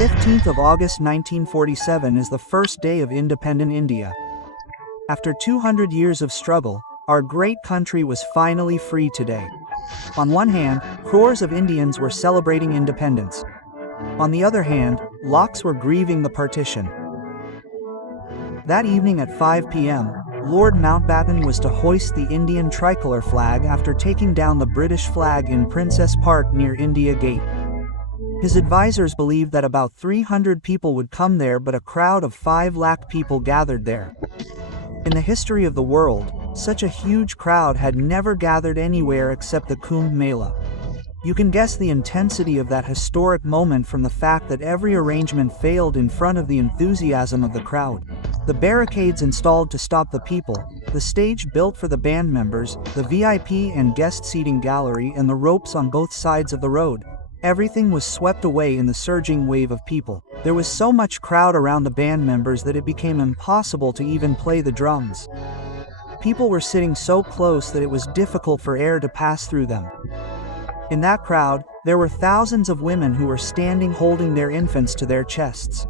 15th of August 1947 is the first day of independent India. After 200 years of struggle, our great country was finally free today. On one hand, crores of Indians were celebrating independence. On the other hand, lakhs were grieving the partition. That evening at 5 p.m., Lord Mountbatten was to hoist the Indian tricolour flag after taking down the British flag in Princess Park near India Gate. His advisors believed that about 300 people would come there, but a crowd of 5 lakh people gathered there. In the history of the world, such a huge crowd had never gathered anywhere except the Kumbh Mela. You can guess the intensity of that historic moment from the fact that every arrangement failed in front of the enthusiasm of the crowd. The barricades installed to stop the people, the stage built for the band members, the VIP and guest seating gallery, and the ropes on both sides of the road. Everything was swept away in the surging wave of people. There was so much crowd around the band members that it became impossible to even play the drums. People were sitting so close that it was difficult for air to pass through them. In that crowd, there were thousands of women who were standing holding their infants to their chests.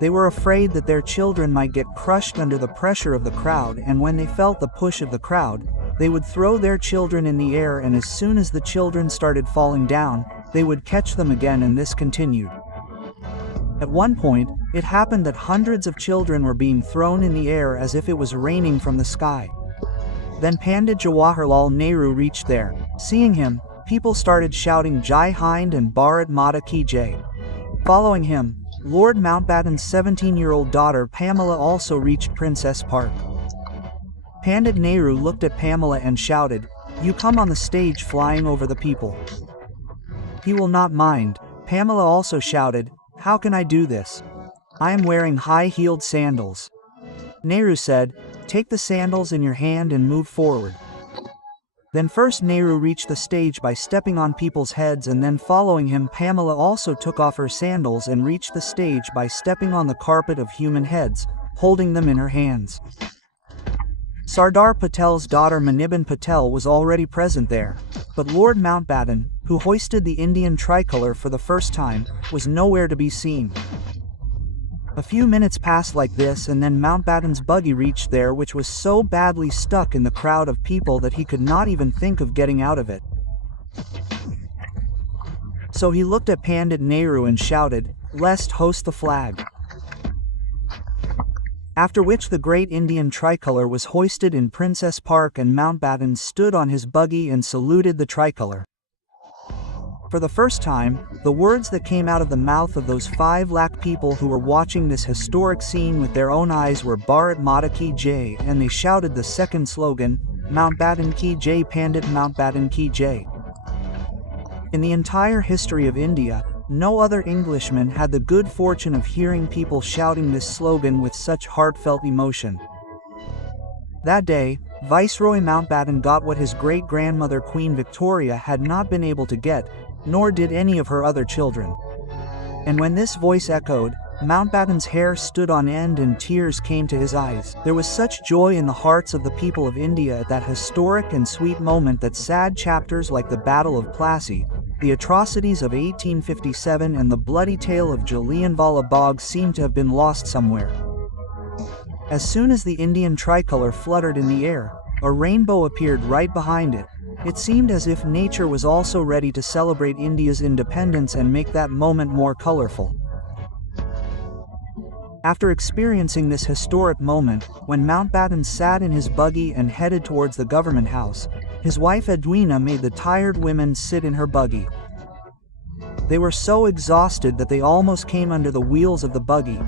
They were afraid that their children might get crushed under the pressure of the crowd, and when they felt the push of the crowd, they would throw their children in the air, and as soon as the children started falling down, they would catch them again, and this continued. At one point, it happened that hundreds of children were being thrown in the air as if it was raining from the sky. Then Pandit Jawaharlal Nehru reached there. Seeing him, people started shouting Jai Hind and Bharat Mata Ki Jai. Following him, Lord Mountbatten's 17-year-old daughter Pamela also reached Princess Park. Pandit Nehru looked at Pamela and shouted, "You come on the stage flying over the people." "He will not mind." Pamela also shouted, "How can I do this? I am wearing high-heeled sandals." Nehru said, "Take the sandals in your hand and move forward." Then first Nehru reached the stage by stepping on people's heads, and then following him Pamela also took off her sandals and reached the stage by stepping on the carpet of human heads, holding them in her hands. Sardar Patel's daughter Manibin Patel was already present there, but Lord Mountbatten, who hoisted the Indian tricolour for the first time, was nowhere to be seen. A few minutes passed like this, and then Mountbatten's buggy reached there, which was so badly stuck in the crowd of people that he could not even think of getting out of it. So he looked at Pandit Nehru and shouted, "Let's hoist the flag." After which the great Indian tricolour was hoisted in Princess Park, and Mountbatten stood on his buggy and saluted the tricolour. For the first time, the words that came out of the mouth of those 5 lakh people who were watching this historic scene with their own eyes were Bharat Mata Ki Jai, and they shouted the second slogan, Mountbatten Ki Jai, Pandit Mountbatten Ki Jai. In the entire history of India, no other Englishman had the good fortune of hearing people shouting this slogan with such heartfelt emotion. That day, Viceroy Mountbatten got what his great-grandmother Queen Victoria had not been able to get, nor did any of her other children. And when this voice echoed, Mountbatten's hair stood on end and tears came to his eyes. There was such joy in the hearts of the people of India at that historic and sweet moment that sad chapters like the Battle of Plassey, the atrocities of 1857, and the bloody tale of Jallianwala Bagh seemed to have been lost somewhere. As soon as the Indian tricolour fluttered in the air, a rainbow appeared right behind it. It seemed as if nature was also ready to celebrate India's independence and make that moment more colorful. After experiencing this historic moment, when Mountbatten sat in his buggy and headed towards the government house, his wife Edwina made the tired women sit in her buggy. They were so exhausted that they almost came under the wheels of the buggy.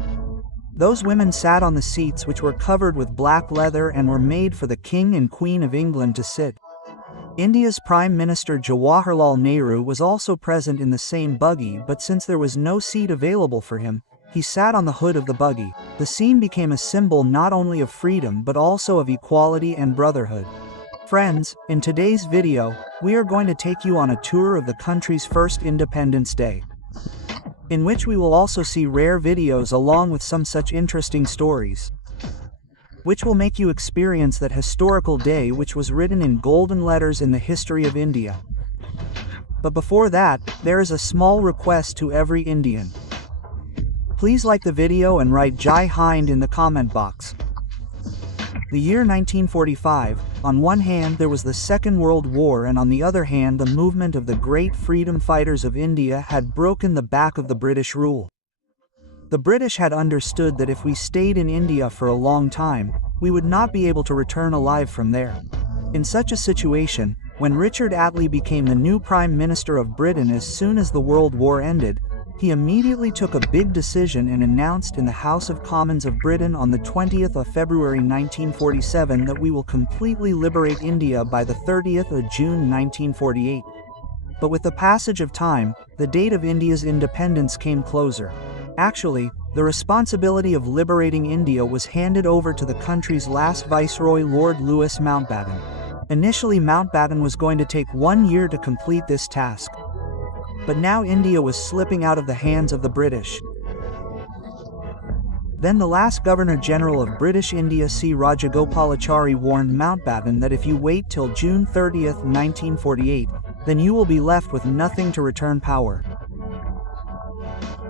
Those women sat on the seats, which were covered with black leather and were made for the King and Queen of England to sit. India's Prime Minister Jawaharlal Nehru was also present in the same buggy, but since there was no seat available for him, he sat on the hood of the buggy. The scene became a symbol not only of freedom but also of equality and brotherhood. Friends, in today's video, we are going to take you on a tour of the country's first Independence Day, in which we will also see rare videos along with some such interesting stories, which will make you experience that historical day which was written in golden letters in the history of India. But before that, there is a small request to every Indian. Please like the video and write Jai Hind in the comment box. The year 1945, on one hand there was the Second World War and on the other hand the movement of the great freedom fighters of India had broken the back of the British rule. The British had understood that if we stayed in India for a long time, we would not be able to return alive from there. In such a situation, when Richard Attlee became the new Prime Minister of Britain as soon as the World War ended, he immediately took a big decision and announced in the House of Commons of Britain on the 20th of February 1947 that we will completely liberate India by the 30th of June 1948. But with the passage of time, the date of India's independence came closer. Actually, the responsibility of liberating India was handed over to the country's last Viceroy, Lord Louis Mountbatten. Initially, Mountbatten was going to take 1 year to complete this task. But now India was slipping out of the hands of the British. Then the last Governor-General of British India, C. Rajagopalachari, warned Mountbatten that if you wait till June 30th, 1948, then you will be left with nothing to return power.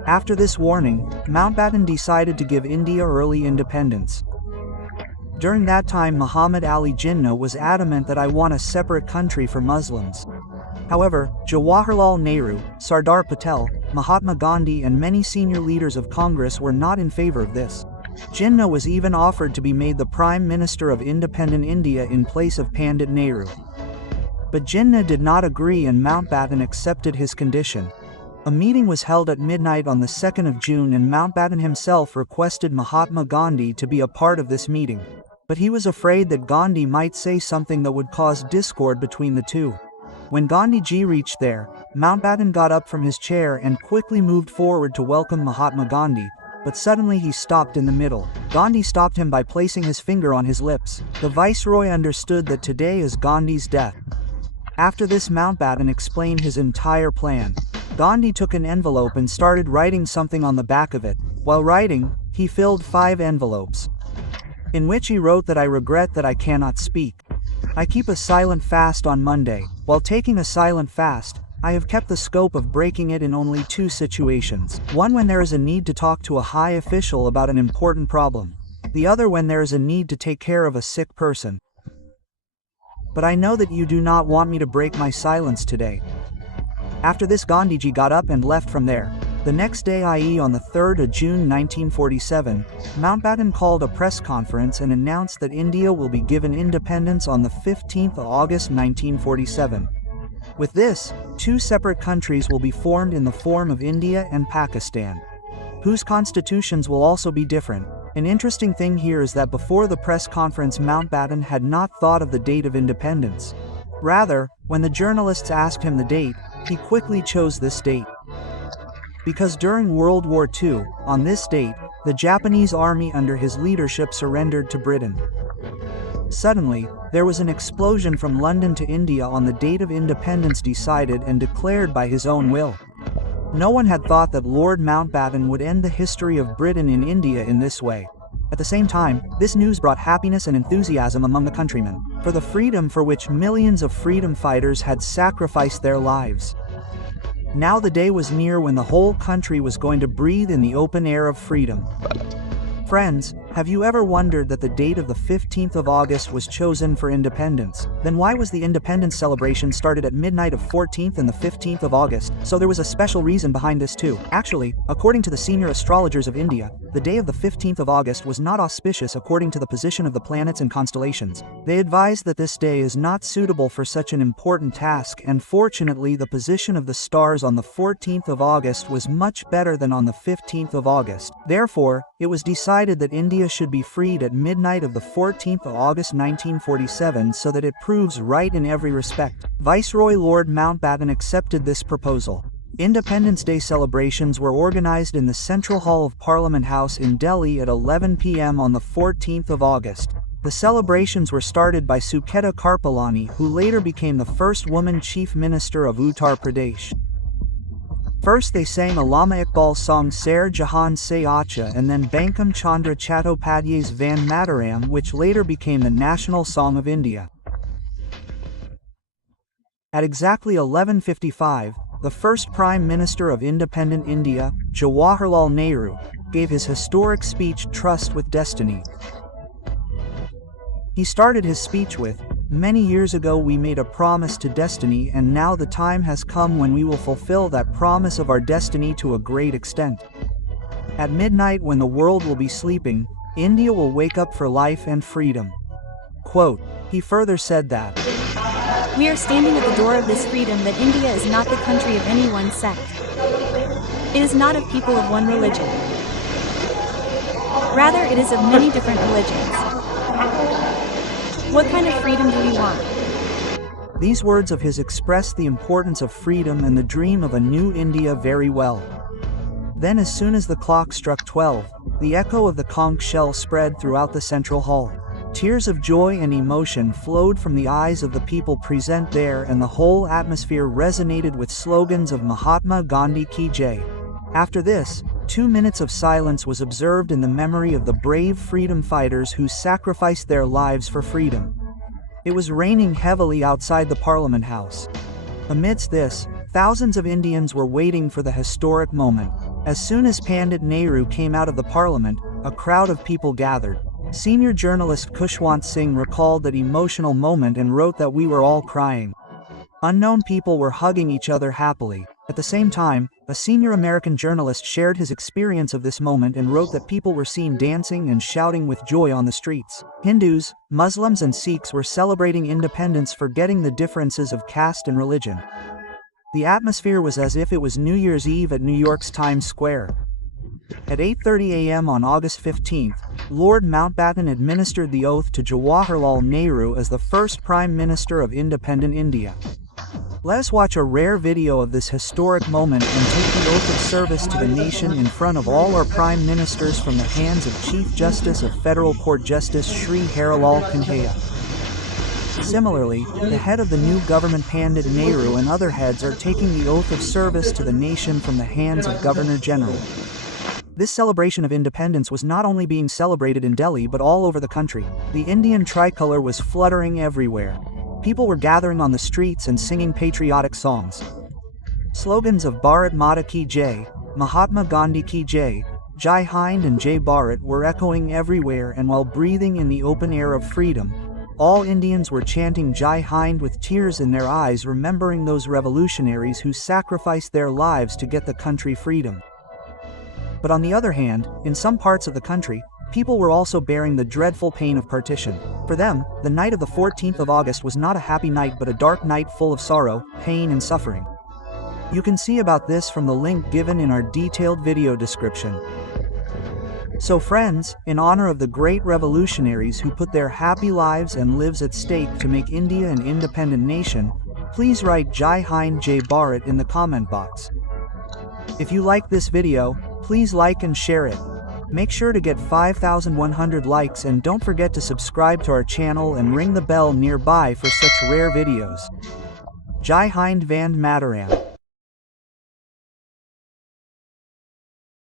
After this warning, Mountbatten decided to give India early independence. During that time, Muhammad Ali Jinnah was adamant that I want a separate country for Muslims. However, Jawaharlal Nehru, Sardar Patel, Mahatma Gandhi and many senior leaders of Congress were not in favor of this. Jinnah was even offered to be made the Prime Minister of independent India in place of Pandit Nehru. But Jinnah did not agree and Mountbatten accepted his condition. A meeting was held at midnight on the 2nd of June and Mountbatten himself requested Mahatma Gandhi to be a part of this meeting. But he was afraid that Gandhi might say something that would cause discord between the two. When Gandhiji reached there, Mountbatten got up from his chair and quickly moved forward to welcome Mahatma Gandhi, but suddenly he stopped in the middle. Gandhi stopped him by placing his finger on his lips. The Viceroy understood that today is Gandhi's death. After this, Mountbatten explained his entire plan. Gandhi took an envelope and started writing something on the back of it. While writing, he filled 5 envelopes, in which he wrote that I regret that I cannot speak. I keep a silent fast on Monday. While taking a silent fast, I have kept the scope of breaking it in only 2 situations. One when there is a need to talk to a high official about an important problem. The other when there is a need to take care of a sick person. But I know that you do not want me to break my silence today. After this, Gandhiji got up and left from there. The next day, i.e. on the 3rd of June 1947, Mountbatten called a press conference and announced that India will be given independence on the 15th of August 1947. With this, 2 separate countries will be formed in the form of India and Pakistan, whose constitutions will also be different. An interesting thing here is that before the press conference, Mountbatten had not thought of the date of independence. Rather, when the journalists asked him the date, he quickly chose this date. Because during World War II, on this date, the Japanese army under his leadership surrendered to Britain. Suddenly, there was an explosion from London to India on the date of independence decided and declared by his own will. No one had thought that Lord Mountbatten would end the history of Britain in India in this way. At the same time, this news brought happiness and enthusiasm among the countrymen, for the freedom for which millions of freedom fighters had sacrificed their lives. Now the day was near when the whole country was going to breathe in the open air of freedom. Friends, have you ever wondered that the date of the 15th of August was chosen for independence? Then why was the independence celebration started at midnight of 14th and the 15th of August? So there was a special reason behind this too. Actually, according to the senior astrologers of India, the day of the 15th of August was not auspicious according to the position of the planets and constellations. They advised that this day is not suitable for such an important task, and fortunately the position of the stars on the 14th of August was much better than on the 15th of August. Therefore, it was decided that India should be freed at midnight of the 14th of August 1947 so that it proves right in every respect. Viceroy Lord Mountbatten accepted this proposal. Independence Day celebrations were organized in the Central Hall of Parliament House in Delhi at 11 p.m. on the 14th of August. The celebrations were started by Sucheta Karpalani, who later became the first woman Chief Minister of Uttar Pradesh. First they sang Allama Iqbal's song Sair Jahan Se Acha and then Bankim Chandra Chattopadhyay's Vande Mataram, which later became the national song of India. At exactly 11:55, the first Prime Minister of independent India, Jawaharlal Nehru, gave his historic speech Trust with Destiny. He started his speech with, "Many years ago we made a promise to destiny, and now the time has come when we will fulfill that promise of our destiny to a great extent. At midnight, when the world will be sleeping, India will wake up for life and freedom." Quote, he further said that, "We are standing at the door of this freedom, that India is not the country of any one sect. It is not of people of one religion. Rather, it is of many different religions. What kind of freedom do we want?" These words of his expressed the importance of freedom and the dream of a new India very well. Then, as soon as the clock struck 12, the echo of the conch shell spread throughout the central hall. Tears of joy and emotion flowed from the eyes of the people present there, and the whole atmosphere resonated with slogans of Mahatma Gandhi Ki Jai. After this, 2 minutes of silence was observed in the memory of the brave freedom fighters who sacrificed their lives for freedom. It was raining heavily outside the Parliament House. Amidst this, thousands of Indians were waiting for the historic moment. As soon as Pandit Nehru came out of the parliament, a crowd of people gathered. Senior journalist Kushwant Singh recalled that emotional moment and wrote that we were all crying. Unknown people were hugging each other happily. At the same time, a senior American journalist shared his experience of this moment and wrote that people were seen dancing and shouting with joy on the streets. Hindus, Muslims and Sikhs were celebrating independence, forgetting the differences of caste and religion. The atmosphere was as if it was New Year's Eve at New York's Times Square. At 8:30 a.m. on August 15th, Lord Mountbatten administered the oath to Jawaharlal Nehru as the first Prime Minister of independent India. Let us watch a rare video of this historic moment and take the oath of service to the nation in front of all our Prime Ministers from the hands of Chief Justice of Federal Court Justice Shri Harilal Kanhaiya. Similarly, the head of the new government Pandit Nehru and other heads are taking the oath of service to the nation from the hands of Governor General. This celebration of independence was not only being celebrated in Delhi but all over the country. The Indian tricolor was fluttering everywhere. People were gathering on the streets and singing patriotic songs. Slogans of Bharat Mata Ki Jai, Mahatma Gandhi Ki Jai, Jai Hind and Jai Bharat were echoing everywhere, and while breathing in the open air of freedom, all Indians were chanting Jai Hind with tears in their eyes, remembering those revolutionaries who sacrificed their lives to get the country freedom. But on the other hand, in some parts of the country, people were also bearing the dreadful pain of partition. For them, the night of the 14th of August was not a happy night but a dark night full of sorrow, pain and suffering. You can see about this from the link given in our detailed video description. So friends, in honor of the great revolutionaries who put their happy lives and lives at stake to make India an independent nation, please write Jai Hind Jai Bharat in the comment box. If you like this video, please like and share it. Make sure to get 5,100 likes, and don't forget to subscribe to our channel and ring the bell nearby for such rare videos. Jai Hind Vande Mataram.